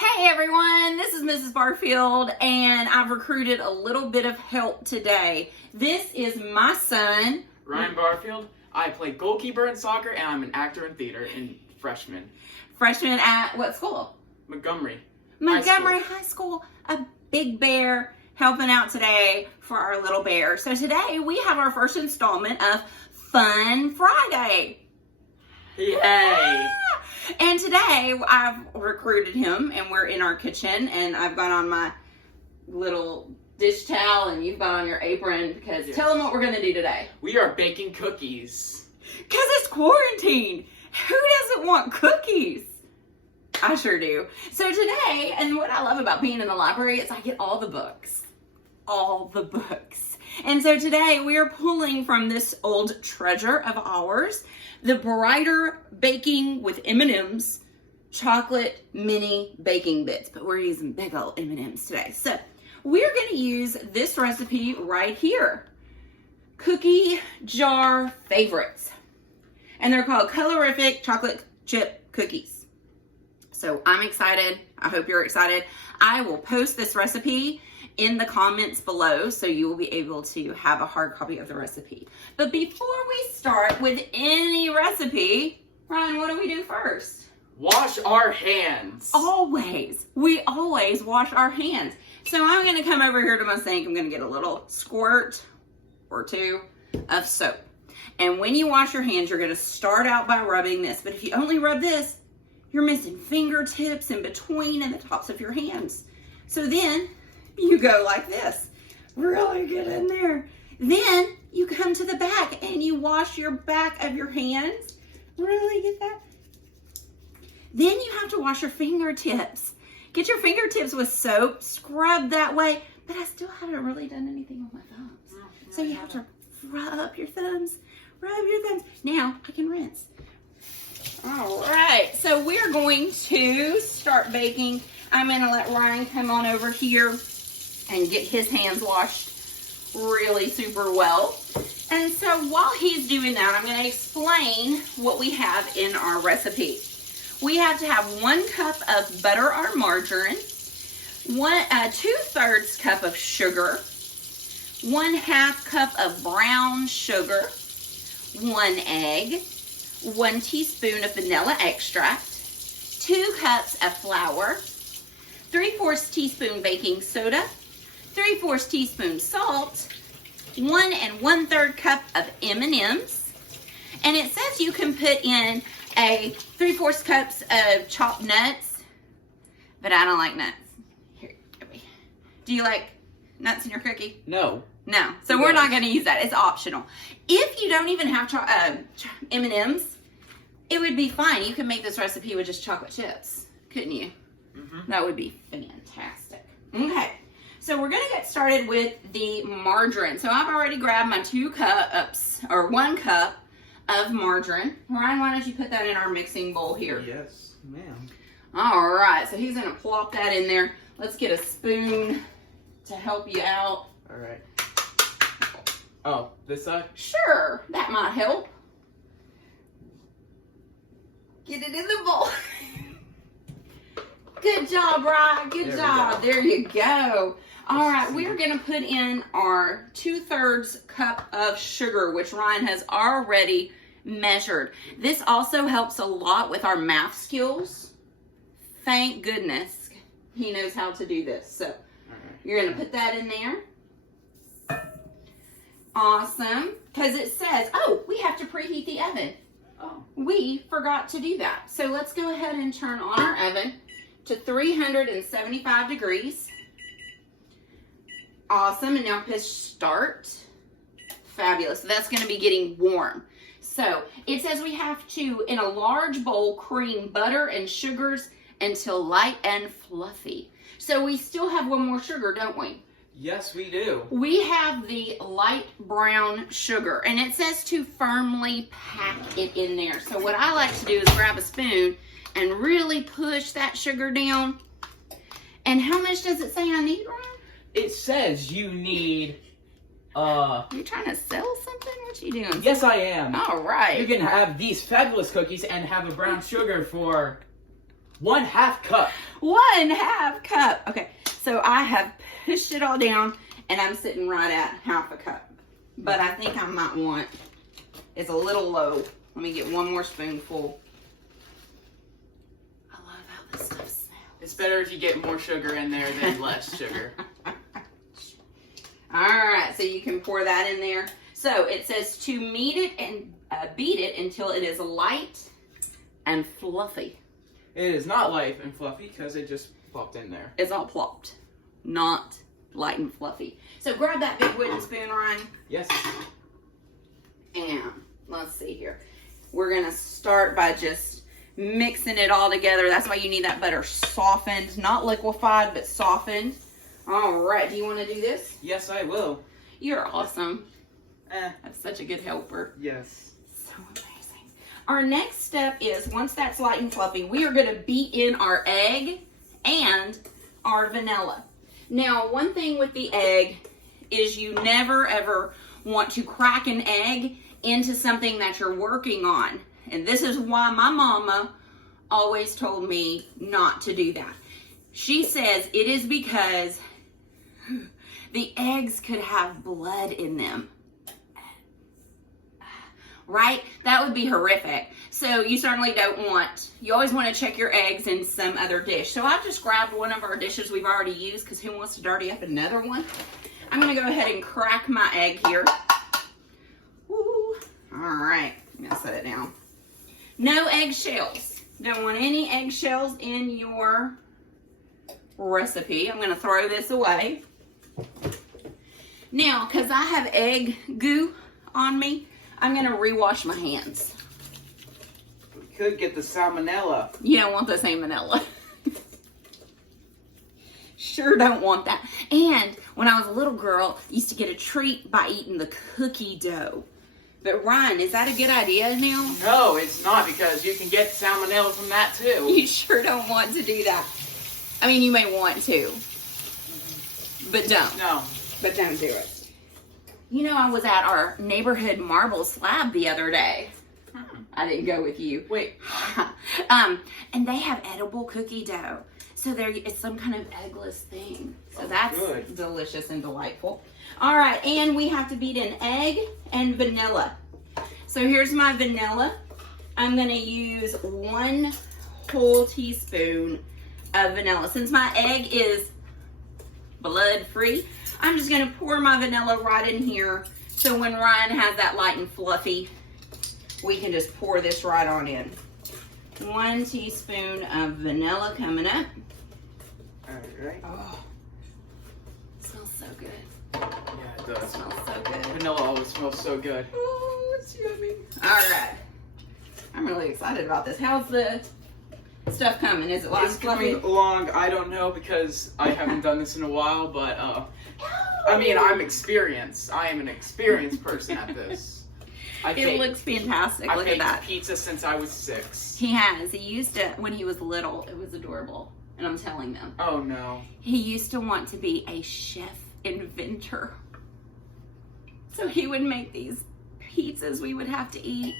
Hey everyone, this is Mrs. Barfield and I've recruited a little bit of help today. This is my son, Ryan Barfield. I play goalkeeper in soccer and I'm an actor in theater in freshman. Freshman at what school? Montgomery High School. A big bear helping out today for our little bear. So today we have our first installment of Fun Friday. Yay! And today I've recruited him and we're in our kitchen and I've got on my little dish towel and you've got on your apron because tell them what we're going to do today. We are baking cookies. Because it's quarantine. Who doesn't want cookies? I sure do. So today, and what I love about being in the library is I get all the books. All the books. And so today we are pulling from this old treasure of ours, the Brighter Baking with M&M's chocolate mini baking bits. But we're using big old M&M's today. So we're going to use this recipe right here. Cookie Jar Favorites. And they're called Colorific Chocolate Chip Cookies. So I'm excited. I hope you're excited. I will post this recipe in the comments below so you will be able to have a hard copy of the recipe. But before we start with any recipe, Ryan, what do we do first? Wash our hands. Always. We always wash our hands. So I'm going to come over here to my sink. I'm going to get a little squirt or two of soap. And when you wash your hands, you're going to start out by rubbing this. But if you only rub this, you're missing fingertips in between and the tops of your hands. So then you go like this. Really get in there. Then you come to the back and you wash your back of your hands. Really get that. Then you have to wash your fingertips. Get your fingertips with soap. Scrub that way. But I still haven't really done anything with my thumbs. So you have to rub your thumbs. Rub your thumbs. Now I can rinse. All right, so we're going to start baking. I'm going to let Ryan come on over here and get his hands washed really super well. And so while he's doing that, I'm going to explain what we have in our recipe. We have to have 1 cup of butter or margarine, 2/3 cup of sugar, 1/2 cup of brown sugar, 1 egg, 1 teaspoon of vanilla extract, 2 cups of flour, 3/4 teaspoon baking soda, 3/4 teaspoon salt, 1 1/3 cup of M&M's, and it says you can put in a 3/4 cups of chopped nuts, but I don't like nuts. Here, do you like nuts in your cookie? No. No, so we're not going to use that. It's optional. If you don't even have M&M's, it would be fine. You could make this recipe with just chocolate chips, couldn't you? Mm-hmm. That would be fantastic. Okay, so we're going to get started with the margarine. So I've already grabbed my 2 cups, or 1 cup of margarine. Ryan, why don't you put that in our mixing bowl here? Yes, ma'am. All right, so he's going to plop that in there. Let's get a spoon to help you out. All right. Oh, this side? Sure, that might help. Get it in the bowl. Good job, Ryan. Good job. There you go. All right, we're going to put in our 2/3 cup of sugar, which Ryan has already measured. This also helps a lot with our math skills. Thank goodness he knows how to do this. So you're going to put that in there. Awesome, because it says, oh, we have to preheat the oven. Oh. We forgot to do that. So let's go ahead and turn on our oven to 375 degrees. Awesome, and now push start. Fabulous, so that's going to be getting warm. So it says we have to, in a large bowl, cream butter and sugars until light and fluffy. So we still have 1 more sugar, don't we? Yes, we do. We have the light brown sugar, and it says to firmly pack it in there. So what I like to do is grab a spoon and really push that sugar down. And how much does it say I need, Ryan? It says you need, Are you trying to sell something? What you doing? Yes, I am. All right. You can have these fabulous cookies and have a brown sugar for 1/2 cup. 1/2 cup. Okay, so I have pushed it all down and I'm sitting right at 1/2 cup. But I think I might want, it's a little low. Let me get one more spoonful. I love how this stuff smells. It's better if you get more sugar in there than less sugar. All right, so you can pour that in there. So it says to knead it and beat it until it is light and fluffy. It is not light and fluffy because it just popped in there. It's all plopped, not light and fluffy. So grab that big wooden spoon, Ryan. Yes. And let's see here. We're gonna start by just mixing it all together. That's why you need that butter softened, not liquefied, but softened. All right, do you want to do this? Yes, I will. You're awesome. I'm such a good helper. Yes. So amazing. Our next step is, once that's light and fluffy, we are gonna beat in our egg and our vanilla. Now, one thing with the egg is you never ever want to crack an egg into something that you're working on. And this is why my mama always told me not to do that. She says it is because the eggs could have blood in them. Right? That would be horrific. So you certainly don't want, you always want to check your eggs in some other dish. So I've just grabbed one of our dishes we've already used because who wants to dirty up another one? I'm going to go ahead and crack my egg here. Woo. All right. I'm going to set it down. No eggshells. Don't want any eggshells in your recipe. I'm going to throw this away. Now, because I have egg goo on me, I'm going to rewash my hands. We could get the salmonella. You don't want the salmonella. Sure don't want that. And when I was a little girl, I used to get a treat by eating the cookie dough. But Ryan, is that a good idea now? No, it's not, because you can get salmonella from that too. You sure don't want to do that. I mean, you may want to, but don't. No. But don't do it. You know, I was at our neighborhood marble slab the other day. I didn't go with you. Wait. And they have edible cookie dough. So there, it's some kind of eggless thing. So that's good. Delicious and delightful. All right, and we have to beat an egg and vanilla. So here's my vanilla. I'm gonna use 1 whole teaspoon of vanilla. Since my egg is blood-free, I'm just gonna pour my vanilla right in here. So when Ryan has that light and fluffy, we can just pour this right on in. 1 teaspoon of vanilla coming up. Alright. Oh, it smells so good. Yeah, it It does. smells so good. Vanilla always smells so good. Oh, it's yummy. All right. I'm really excited about this. How's the stuff coming? Is it It's fluffy? coming along, I don't know, because I haven't done this in a while, but I mean, I'm experienced. I am an experienced person at this. It looks fantastic. Look at I've that. baked pizza since I was 6. He has. He used to, when he was little, it was adorable. And I'm telling them. Oh no. He used to want to be a chef inventor. So he would make these pizzas we would have to eat.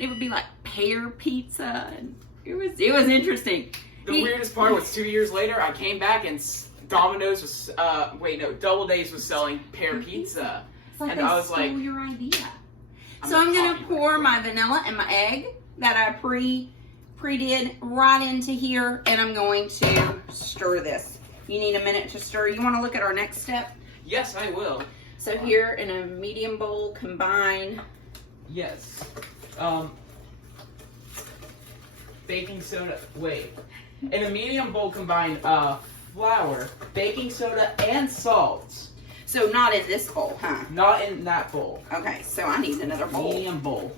It would be like pear pizza. And it was interesting. The weirdest part was 2 years later, I came back and Domino's was, Double Days was selling pear pizza. It's like and they I was stole like, your idea. I'm So a I'm gonna copycat. pour my vanilla and my egg that I pre-did right into here, and I'm going to stir this. You need a minute to stir. You want to look at our next step? Yes, I will. So here in a medium bowl, combine. Yes. Baking soda. Wait. In a medium bowl, combine flour, baking soda, and salt. So not in this bowl, huh? Not in that bowl. Okay, so I need another bowl. Medium bowl.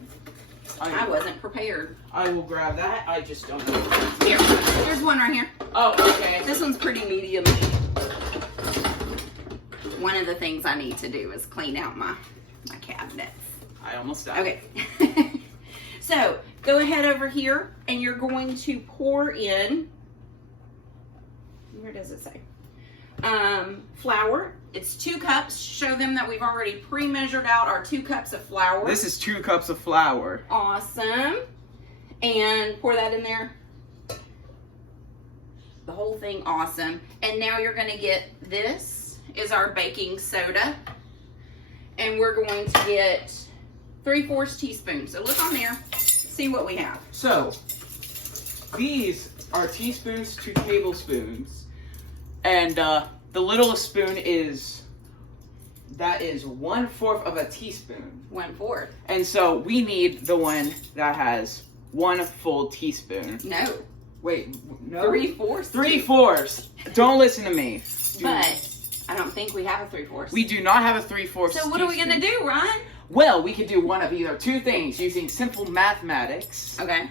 I wasn't prepared. I will grab that. I just don't know. Here, there's one right here. Oh, okay. This one's pretty medium. One of the things I need to do is clean out my cabinets. I almost died. Okay. So go ahead over here and you're going to pour in, where does it say? Flour. It's 2 cups. Show them that we've already pre-measured out our 2 cups of flour. This is 2 cups of flour. Awesome. And pour that in there. the whole thing awesome. And now you're gonna get, this is our baking soda. And we're going to get 3/4 teaspoon. So look on there, see what we have. So, these are teaspoons to tablespoons. And the littlest spoon is 1/4 of a teaspoon. 1/4. And so we need the one that has 1 full teaspoon. No. Wait, no. 3/4. 3/4. Don't listen to me. But I don't think we have a 3/4. We do not have a 3/4. So what are we gonna do, Ryan? Well, we could do one of either two things using simple mathematics. Okay.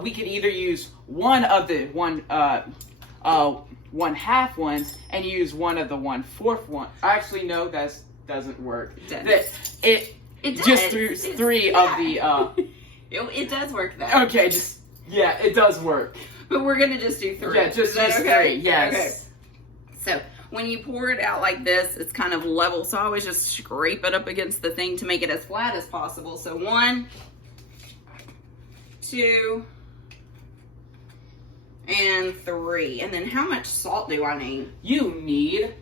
We could either use one of the 1/2 ones and use one of the 1/4 one. Actually, no, that doesn't work. It does. Just through three of the. It does work though. Okay, it does work. But we're gonna just do 3. Yeah, just Is that use okay? 3. Yes. Okay. So when you pour it out like this, it's kind of level. So I always just scrape it up against the thing to make it as flat as possible. So 1, 2, and 3. And then how much salt do I need? You need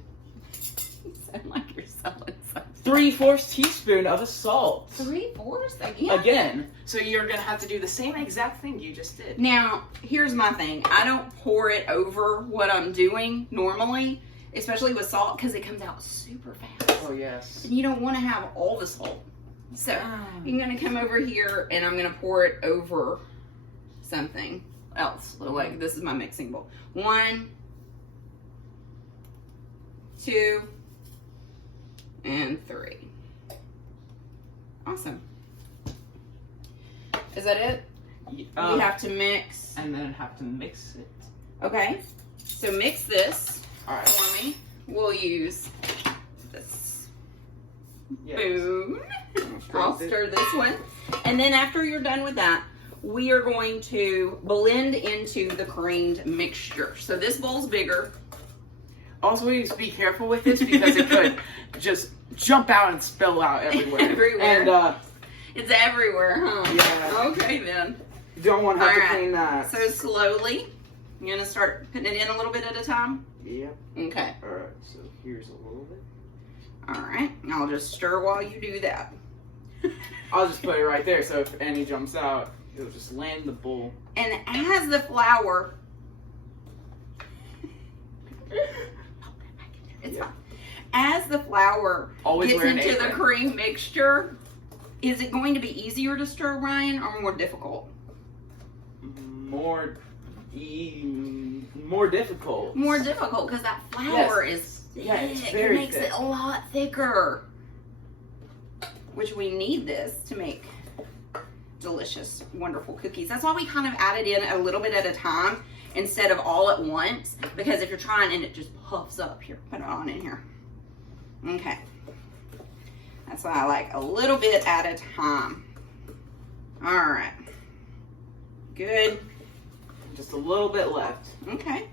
You sound like you're selling something. 3/4 teaspoon of salt. 3/4 again? Again. So you're gonna have to do the same exact thing you just did. Now, here's my thing. I don't pour it over what I'm doing normally, especially with salt, because it comes out super fast. Oh yes. And you don't want to have all the salt. So I'm going to come over here and I'm going to pour it over something else. Like, this is my mixing bowl. 1, 2, and 3. Awesome. Is that it? We have to mix. And then have to mix it. Okay. So mix this Alright. for me. We'll use this Yes. spoon. I'll stir this one. And then after you're done with that, we are going to blend into the creamed mixture. So this bowl's bigger. Also, we need to be careful with this because it could just jump out and spill out everywhere. Everywhere. And It's everywhere, huh? Yeah. Okay then. you don't want to have Alright. to clean that. So slowly, you're gonna start putting it in a little bit at a time. Yep. Okay. Alright, so here's a little bit. Alright. I'll just stir while you do that. I'll just put it right there so if any jumps out, it'll just land in the bowl. And as the flour, it's fine. As the flour Always gets wear an into the apron. cream mixture, is it going to be easier to stir, Ryan, or more difficult? More difficult. More difficult because that flour is thick. Yeah, it's very it makes thick. it a lot thicker. Which we need this to make delicious, wonderful cookies. That's why we kind of added in a little bit at a time instead of all at once. Because if you're trying and it just puffs up, here, put it on in here. Okay. That's why I like a little bit at a time. All right. Good. Just a little bit left. Okay.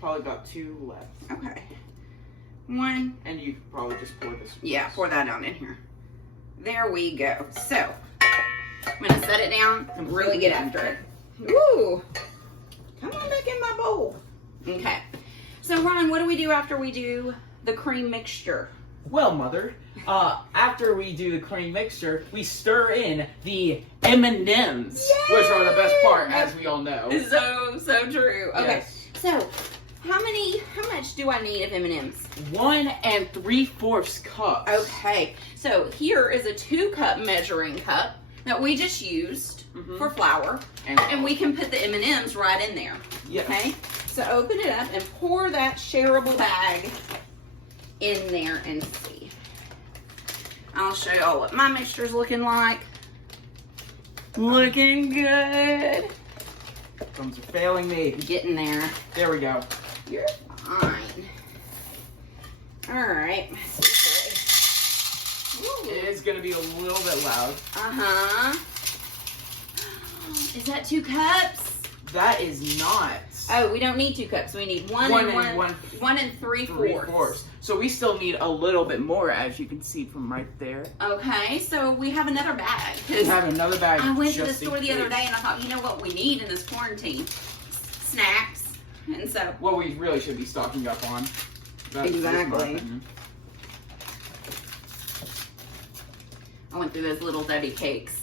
Probably about 2 left. Okay. 1. And you could probably just pour this. Yeah, pour that down in here. There we go. So, I'm going to set it down and really get after it. Ooh. Come on back in my bowl. Okay. So, Ryan, what do we do after we do the cream mixture? Well, Mother, after we do the cream mixture, we stir in the M&Ms, which are the best part, as we all know. So true. Okay. Yes. So, how much do I need of M&Ms? 1 3/4 cups. Okay. So, here is a 2-cup measuring cup that we just used for flour. And we can put the M&Ms right in there. Yes. Okay? So open it up and pour that shareable bag in there and see. I'll show y'all what my mixture's looking like. Looking good. Thumbs are failing me. Getting there. There we go. You're fine. Alright. It is going to be a little bit loud. Uh-huh. Is that 2 cups? That is not. Oh, we don't need 2 cups. We need 1 One and and 1 and 3/4. 3/4. So we still need a little bit more, as you can see from right there. Okay, so we have another bag. We have another bag. I went to the just in store the other case. day and I thought, you know what we need in this quarantine? Snacks. And so, what we really should be stocking up on. That's my Exactly. opinion. I went through those little Debbie cakes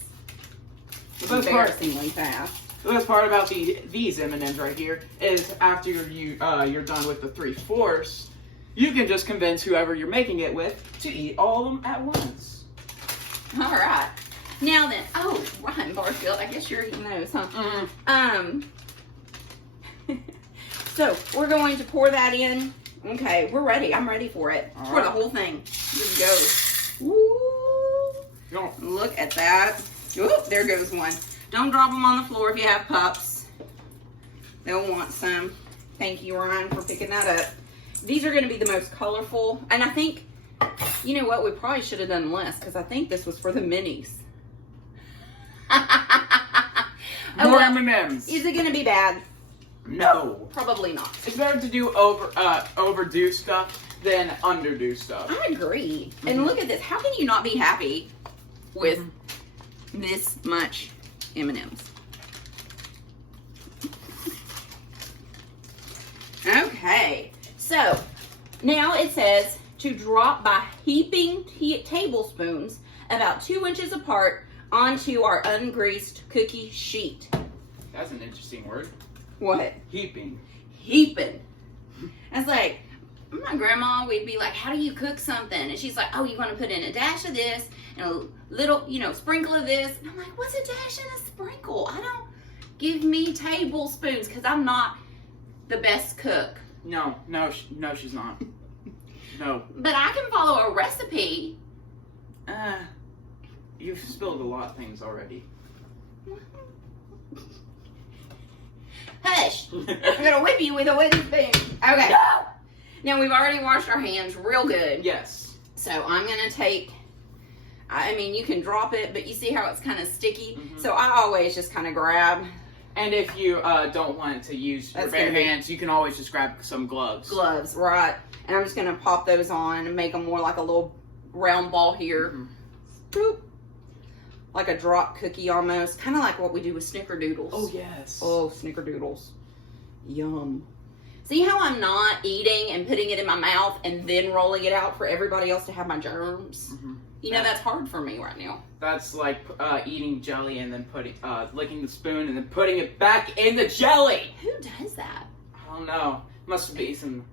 The best part, embarrassingly fast. the best part about these M&Ms right here is after you're done with the 3/4, you can just convince whoever you're making it with to eat all of them at once. All right. Now then, oh, Ryan Barfield, I guess you're eating those, huh? So we're going to pour that in. Okay, we're ready. I'm ready for it. All Pour right. the whole thing. Here we go. Woo! Look at that. Oop, there goes one. Don't drop them on the floor if you have pups. They'll want some. Thank you, Ryan, for picking that up. These are going to be the most colorful. And I think, you know what, we probably should have done less because I think this was for the minis. Oh, More well, M&Ms. is it going to be bad? No. Probably not. It's better to do overdo stuff than underdo stuff. I agree. And look at this. How can you not be happy with this much M&Ms? Okay. So, now it says to drop by heaping tablespoons about 2 inches apart onto our ungreased cookie sheet. That's an interesting word. What? Heaping. Heaping. I was like, my grandma, we'd be like, how do you cook something? And she's like, oh, you want to put in a dash of this and a little, sprinkle of this. And I'm like, what's a dash and a sprinkle? I don't give me tablespoons because I'm not the best cook. No, she's not. No. But I can follow a recipe. You've spilled a lot of things already. Hush. I'm going to whip you with a wooden spoon. Okay. No! Now, we've already washed our hands real good. Yes. So I'm going to take, I mean, you can drop it, but you see how it's kind of sticky? Mhm. So I always just kind of grab And if you don't want to use your That's bare gonna be- hands, you can always just grab some gloves. gloves, right? And I'm just going to pop those on and make them more like a little round ball here. Mhm. Boop. Like a drop cookie almost. Kind of like what we do with snickerdoodles. Oh, yes. Oh, snickerdoodles. Yum. See how I'm not eating and putting it in my mouth and then rolling it out for everybody else to have my germs? Mhm. You know, that's hard for me right now. That's like eating jelly and then licking the spoon and then putting it back in the jelly. Who does that? I don't know. Must be some.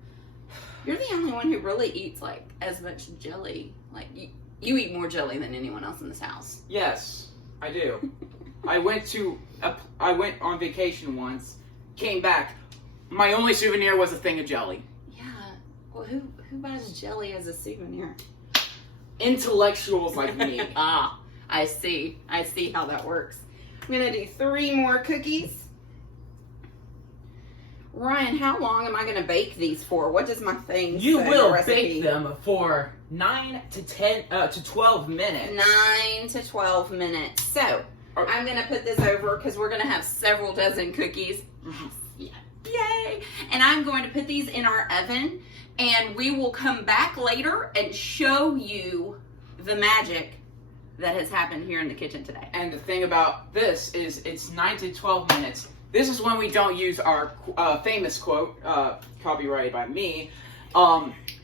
You're the only one who really eats like as much jelly. Like you eat more jelly than anyone else in this house. Yes, I do. I went on vacation once, came back. My only souvenir was a thing of jelly. Yeah. Well, who buys jelly as a souvenir? Intellectuals like me. Ah, I see. I see how that works. I'm gonna do 3 more cookies. Ryan, how long am I gonna bake these for? What does my thing You say, will the recipe? bake them for 9 to 12 minutes. 9 to 12 minutes. So I'm gonna put this over because we're gonna have several dozen cookies. Mhm. Yeah. Yay! And I'm going to put these in our oven, and we will come back later and show you the magic that has happened here in the kitchen today. And the thing about this is it's 9 to 12 minutes. This is when we don't use our famous quote, copyrighted by me.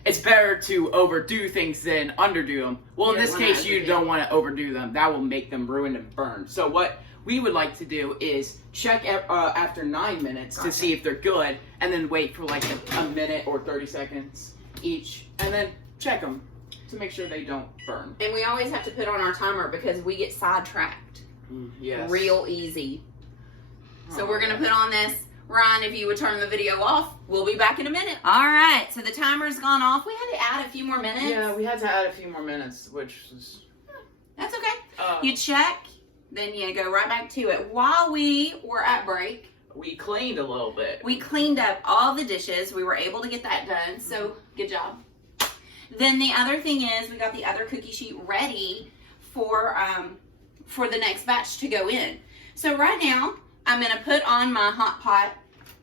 It's better to overdo things than underdo them. Well, in You this don't wanna case, you underdo. don't want to overdo them. That will make them ruined and burned. So what we would like to do is check after 9 minutes to see if they're good, and then wait for like a minute or 30 seconds each, and then check them to make sure they don't burn. And we always have to put on our timer because we get sidetracked Yes. real easy. So we're going to put on this. Ryan, if you would turn the video off, we'll be back in a minute. All right, so the timer's gone off. We had to add a few more minutes. Yeah, we had to add a few more minutes, which is. That's okay. You check, then you go right back to it. While we were at break, We cleaned a little bit. we cleaned up all the dishes. We were able to get that done, so good job. Then the other thing is we got the other cookie sheet ready for the next batch to go in. So right now, I'm going to put on my hot pot.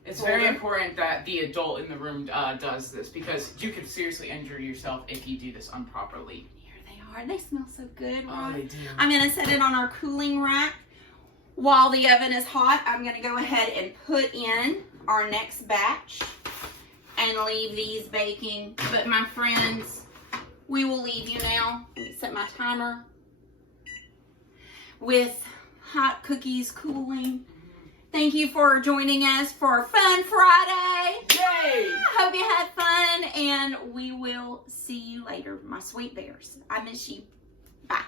It's very important that the adult in the room does this because you could seriously injure yourself if you do this improperly. Here they are. They smell so good, Oh, right? they do. I'm going to set it on our cooling rack. While the oven is hot, I'm going to go ahead and put in our next batch and leave these baking. But my friends, we will leave you now. Let me set my timer with hot cookies cooling. Thank you for joining us for Fun Friday. Yay! Hope you had fun, and we will see you later, my sweet bears. I miss you. Bye.